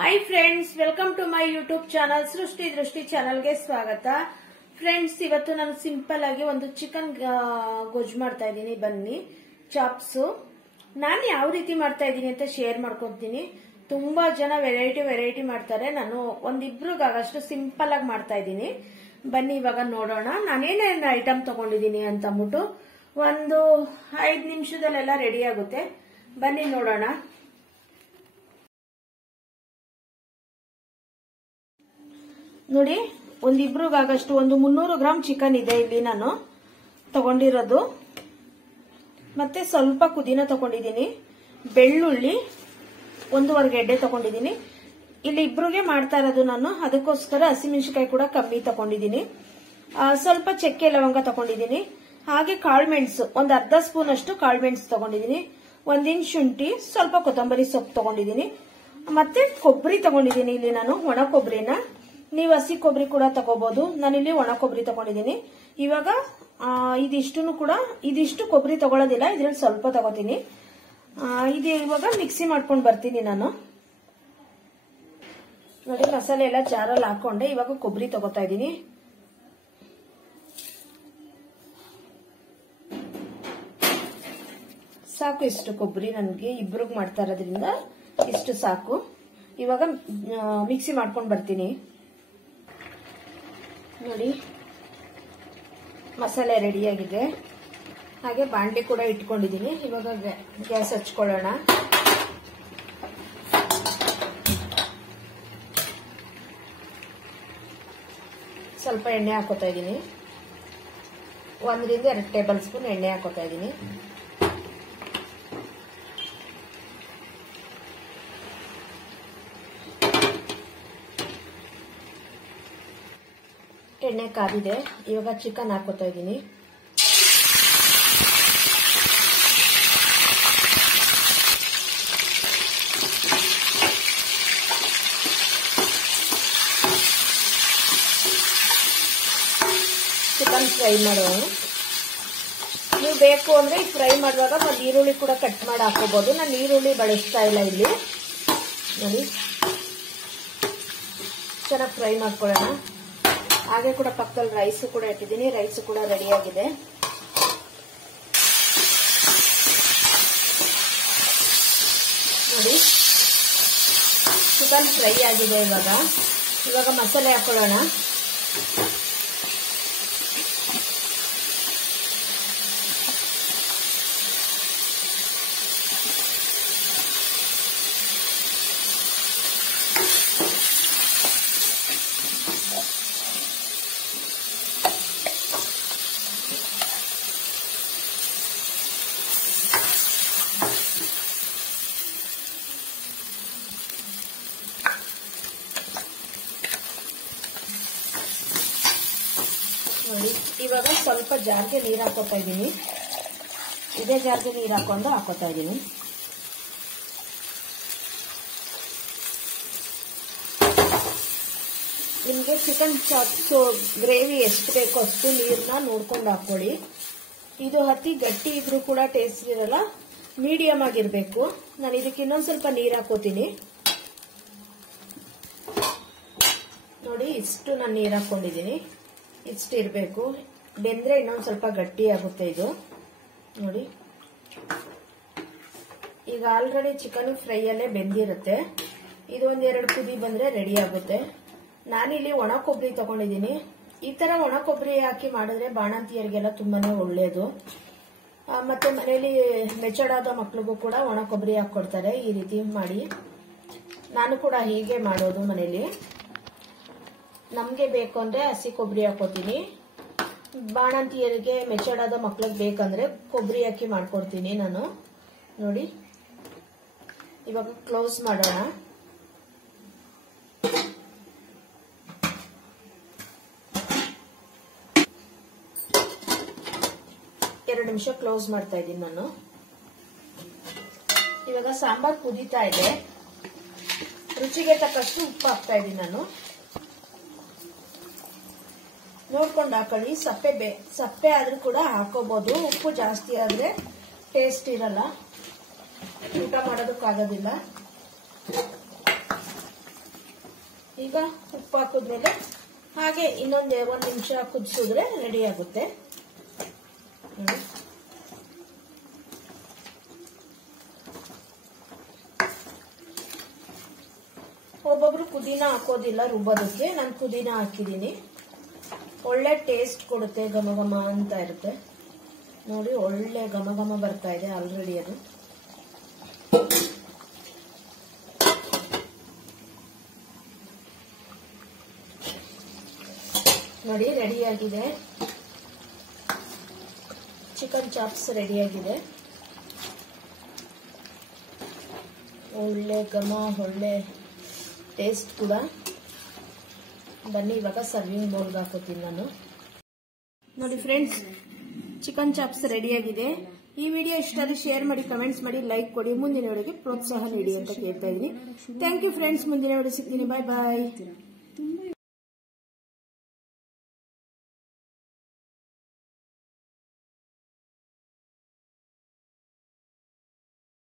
Hi friends, welcome to my YouTube channel Srishti Drishti ಚಾನಲ್ಗೆ ಸ್ವಾಗತ। Friends, ಇವತ್ತು ನಾನು ಸಿಂಪಲ್ ಆಗಿ ಒಂದು ಚಿಕನ್ ಗೊಜ್ಜು ಮಾಡ್ತಾ ಇದ್ದೀನಿ। ಬನ್ನಿ, ಚಾಪ್ಸ್ ನಾನು ಯಾವ ರೀತಿ ಮಾಡ್ತಾ ಇದ್ದೀನಿ ಅಂತ ಶೇರ್ ಮಾಡ್ಕೊತೀನಿ। ತುಂಬಾ ಜನ ವೆರೈಟಿ ಮಾಡ್ತಾರೆ, ನಾನು ಒಂದಿಬ್ರಿಗಾಗಷ್ಟು ಸಿಂಪಲ್ ಆಗಿ ಮಾಡ್ತಾ ಇದ್ದೀನಿ। ಬನ್ನಿ ಇವಾಗ ನೋಡೋಣ ನಾನೇನೇನು ಐಟಮ್ ತಗೊಂಡಿದ್ದೀನಿ ಅಂತ ಅಂದ್ಬಿಟ್ಟು। ಒಂದು 5 ನಿಮಿಷದಲ್ಲೆಲ್ಲ ರೆಡಿ ಆಗುತ್ತೆ, ಬನ್ನಿ ನೋಡೋಣ। ನೋಡಿ, ಒಂದಿಬ್ರಿಗಾಗಷ್ಟು ಒಂದು 300 ಗ್ರಾಮ್ ಚಿಕನ್ ಇದೆ ಇಲ್ಲಿ ನಾನು ತಗೊಂಡಿರೋದು। ಮತ್ತೆ ಸ್ವಲ್ಪ ಪುದೀನ ತಗೊಂಡಿದ್ದೀನಿ, ಬೆಳ್ಳುಳ್ಳಿ 1.5 ಗೆಡ್ಡೆ ತಗೊಂಡಿದ್ದೀನಿ। ಇಲ್ಲಿ ಇಬ್ರಿಗೆ ಮಾಡ್ತಾ ಇರೋದು ನಾನು, ಅದಕ್ಕೋಸ್ಕರ ಹಸಿಮೆಣಸಿನಕಾಯಿ ಕೂಡ ಕಮ್ಮಿ ತಗೊಂಡಿದ್ದೀನಿ। ಸ್ವಲ್ಪ ಚಕ್ಕೆ ಲವಂಗ ತಗೊಂಡಿದ್ದೀನಿ, ಹಾಗೆ ಕಾಳುಮೆಣಸು ಒಂದು ಅರ್ಧ ಸ್ಪೂನ್ ಅಷ್ಟು ಕಾಳುಮೆಣಸು ತಗೊಂಡಿದ್ದೀನಿ। 1 ಇಂಚ್ ಶುಂಠಿ, ಸ್ವಲ್ಪ ಕೊತ್ತಂಬರಿ ಸೊಪ್ಪು ತಗೊಂಡಿದ್ದೀನಿ। ಮತ್ತೆ ಕೊಬ್ಬರಿ ತಗೊಂಡಿದ್ದೀನಿ, ಇಲ್ಲಿ ನಾನು ಒಣ ಕೊಬ್ಬರಿನ, ನೀವು ಹಸಿ ಕೊಬ್ಬರಿ ಕೂಡ ತಗೋಬಹುದು, ನಾನಿಲ್ಲಿ ಒಣ ಕೊಬ್ಬರಿ ತಗೊಂಡಿದ್ದೀನಿ। ಇವಾಗ ಇದಿಷ್ಟು ಕೊಬ್ಬರಿ ತಗೊಳ್ಳೋದಿಲ್ಲ, ಇದ್ರಲ್ಲಿ ಸ್ವಲ್ಪ ತಗೋತೀನಿ। ಇದು ಇವಾಗ ಮಿಕ್ಸಿ ಮಾಡ್ಕೊಂಡು ಬರ್ತೀನಿ ನಾನು। ನೋಡಿ, ಮಸಾಲೆ ಎಲ್ಲ ಜಾರಲ್ಲಿ ಹಾಕೊಂಡೆ, ಇವಾಗ ಕೊಬ್ಬರಿ ತಗೋತಾ ಇದ್ದೀನಿ। ಸಾಕು ಇಷ್ಟು ಕೊಬ್ಬರಿ, ನನಗೆ ಇಬ್ರಿಗೆ ಮಾಡ್ತಾ ಇರೋದ್ರಿಂದ ಇಷ್ಟು ಸಾಕು। ಇವಾಗ ಮಿಕ್ಸಿ ಮಾಡ್ಕೊಂಡು ಬರ್ತೀನಿ। ನೋಡಿ, ಮಸಾಲೆ ರೆಡಿಯಾಗಿದೆ, ಹಾಗೆ ಬಾಣಲೆ ಕೂಡ ಇಟ್ಕೊಂಡಿದ್ದೀನಿ। ಇವಾಗ ಗ್ಯಾಸ್ ಹಚ್ಕೊಳ್ಳೋಣ। ಸ್ವಲ್ಪ ಎಣ್ಣೆ ಹಾಕೋತಾ ಇದ್ದೀನಿ, 1 ರಿಂದ 2 ಟೇಬಲ್ ಸ್ಪೂನ್ ಎಣ್ಣೆ ಹಾಕೋತಾ ಇದ್ದೀನಿ। ಎಣ್ಣೆ ಕಾದಿದೆ, ಇವಾಗ ಚಿಕನ್ ಹಾಕೋತಾ ಇದ್ದೀನಿ। ಚಿಕನ್ ಫ್ರೈ ಮಾಡೋಣ। ನೀವು ಬೇಕು ಅಂದ್ರೆ ಫ್ರೈ ಮಾಡುವಾಗ ಒಂದು ಈರುಳ್ಳಿ ಕೂಡ ಕಟ್ ಮಾಡಿ ಹಾಕೋಬಹುದು, ನಾನು ಈರುಳ್ಳಿ ಬಳಸ್ತಾ ಇಲ್ಲ ಇಲ್ಲಿ। ನೋಡಿ, ಚೆನ್ನಾಗಿ ಫ್ರೈ ಮಾಡ್ಕೊಳ್ಳೋಣ। ಹಾಗೆ ಕೂಡ ಪಕ್ಕದಲ್ಲಿ ರೈಸ್ ಕೂಡ ಇಟ್ಟಿದ್ದೀನಿ, ರೈಸ್ ಕೂಡ ರೆಡಿ ಆಗಿದೆ। ನೋಡಿ, ಚಿಕನ್ ಫ್ರೈ ಆಗಿದೆ। ಇವಾಗ ಮಸಾಲೆ ಹಾಕೊಳ್ಳೋಣ। ನೋಡಿ, ಇವಾಗ ಸ್ವಲ್ಪ ಜಾರ್ಗೆ ನೀರು ಹಾಕೋತಾ ಇದ್ದೀನಿ, ಇದೇ ಜಾರ್ಗೆ ನೀರು ಹಾಕೋತಾ ಇದ್ದೀನಿ। ನಿಮಗೆ ಚಿಕನ್ ಚಾಪ್ಸ್ ಗ್ರೇವಿ ಎಷ್ಟು ಬೇಕೋ ಅಷ್ಟು ನೀರನ್ನ ನೋಡ್ಕೊಂಡು ಹಾಕೊಳ್ಳಿ। ಇದು ಅತಿ ಗಟ್ಟಿ ಇದ್ರೂ ಕೂಡ ಟೇಸ್ಟ್ ಇರಲ್ಲ, ಮೀಡಿಯಂ ಆಗಿರ್ಬೇಕು। ನಾನು ಇದಕ್ಕೆ ಇನ್ನೊಂದು ಸ್ವಲ್ಪ ನೀರು ಹಾಕೋತೀನಿ। ನೋಡಿ, ಇಷ್ಟು ನಾನು ನೀರು ಹಾಕೊಂಡಿದ್ದೀನಿ, ಇಷ್ಟು ಇರಬೇಕು, ಬೆಂದ್ರೆ ಇನ್ನೊಂದು ಸ್ವಲ್ಪ ಗಟ್ಟಿ ಆಗುತ್ತೆ ಇದು। ನೋಡಿ, ಈಗ ಆಲ್ರೆಡಿ ಚಿಕನ್ ಫ್ರೈ ಅಲ್ಲೇ ಬೆಂದಿರುತ್ತೆ, ಇದು 1-2 ಕುದಿ ಬಂದ್ರೆ ರೆಡಿ ಆಗುತ್ತೆ। ನಾನಿಲ್ಲಿ ಒಣ ಕೊಬ್ಬರಿ ತಗೊಂಡಿದ್ದೀನಿ, ಈ ತರ ಒಣ ಕೊಬ್ಬರಿ ಹಾಕಿ ಮಾಡಿದ್ರೆ ಬಾಣಂತಿಯರಿಗೆಲ್ಲ ತುಂಬಾನೇ ಒಳ್ಳೇದು। ಮತ್ತೆ ಮನೇಲಿ ಮೆಚಡಾದ ಮಕ್ಳಿಗೂ ಕೂಡ ಒಣ ಕೊಬ್ಬರಿ ಹಾಕೊಡ್ತಾರೆ, ಈ ರೀತಿ ಮಾಡಿ। ನಾನು ಕೂಡ ಹೀಗೆ ಮಾಡೋದು ಮನೇಲಿ। ನಮ್ಗೆ ಬೇಕು ಅಂದ್ರೆ ಹಸಿ ಕೊಬ್ಬರಿ ಹಾಕೋತೀನಿ, ಬಾಣಂತಿಯರಿಗೆ ಮೆಚಡಾದ ಮಕ್ಳಿಗೆ ಬೇಕಂದ್ರೆ ಕೊಬ್ಬರಿ ಹಾಕಿ ಮಾಡ್ಕೊಡ್ತೀನಿ ನಾನು। ನೋಡಿ, ಇವಾಗ ಕ್ಲೋಸ್ ಮಾಡೋಣ। ಎರಡು ನಿಮಿಷ ಕ್ಲೋಸ್ ಮಾಡ್ತಾ ಇದ್ದೀನಿ ನಾನು। ಇವಾಗ ಸಾಂಬಾರ್ ಕುದೀತಾ ಇದೆ, ರುಚಿಗೆ ತಕ್ಕಷ್ಟು ಉಪ್ಪು ಹಾಕ್ತಾ ಇದ್ದೀನಿ ನಾನು, ನೋಡ್ಕೊಂಡು ಹಾಕೊಳ್ಳಿ। ಸಪ್ಪೆ ಆದ್ರೂ ಕೂಡ ಹಾಕೋಬಹುದು, ಉಪ್ಪು ಜಾಸ್ತಿ ಆದ್ರೆ ಟೇಸ್ಟ್ ಇರಲ್ಲ, ಊಟ ಮಾಡೋದಕ್ಕಾಗೋದಿಲ್ಲ। ಈಗ ಉಪ್ಪು ಹಾಕಿದ್ಮೇಲೆ ಹಾಗೆ ಇನ್ನೊಂದು 1 ನಿಮಿಷ ಕುದಿಸಿದ್ರೆ ರೆಡಿ ಆಗುತ್ತೆ. ಒಬ್ಬೊಬ್ರು ಪುದೀನ ಹಾಕೋದಿಲ್ಲ ರುಬ್ಬೋದಕ್ಕೆ, ನಾನು ಪುದೀನ ಹಾಕಿದ್ದೀನಿ. ಒಳ್ಳೆ ಟೇಸ್ಟ್ ಕೊಡುತ್ತೆ, ಘಮ ಘಮ ಅಂತ ಇರುತ್ತೆ ನೋಡಿ. ಒಳ್ಳೆ ಘಮ ಘಮ ಬರ್ತಾ ಇದೆ ಆಲ್ರೆಡಿ ಅದು. ನೋಡಿ ರೆಡಿಯಾಗಿದೆ, ಚಿಕನ್ ಚಾಪ್ಸ್ ರೆಡಿಯಾಗಿದೆ. ಒಳ್ಳೆ ಘಮ, ಒಳ್ಳೆ ಟೇಸ್ಟ್ ಕೂಡ. ಬನ್ನಿ ಇವಾಗ ಸರ್ವಿಂಗ್ ಬೌಲ್ಗೆ ಹಾಕೋತೀನಿ ನಾನು. ನೋಡಿ ಫ್ರೆಂಡ್ಸ್, ಚಿಕನ್ ಚಾಪ್ಸ್ ರೆಡಿಯಾಗಿದೆ. ಈ ವಿಡಿಯೋ ಇಷ್ಟ ಆದರೆ ಶೇರ್ ಮಾಡಿ, ಕಮೆಂಟ್ಸ್ ಮಾಡಿ, ಲೈಕ್ ಕೊಡಿ, ಮುಂದಿನ ವಿಡಿಯೋಗೆ ಪ್ರೋತ್ಸಾಹ ನೀಡಿ ಅಂತ ಕೇಳ್ತಾ ಇದ್ದೀನಿ. ಥ್ಯಾಂಕ್ ಯು ಫ್ರೆಂಡ್ಸ್, ಮುಂದಿನ ವಿಡಿಯೋ ಸಿಗ್ತೀನಿ. ಬಾಯ್ ಬಾಯ್.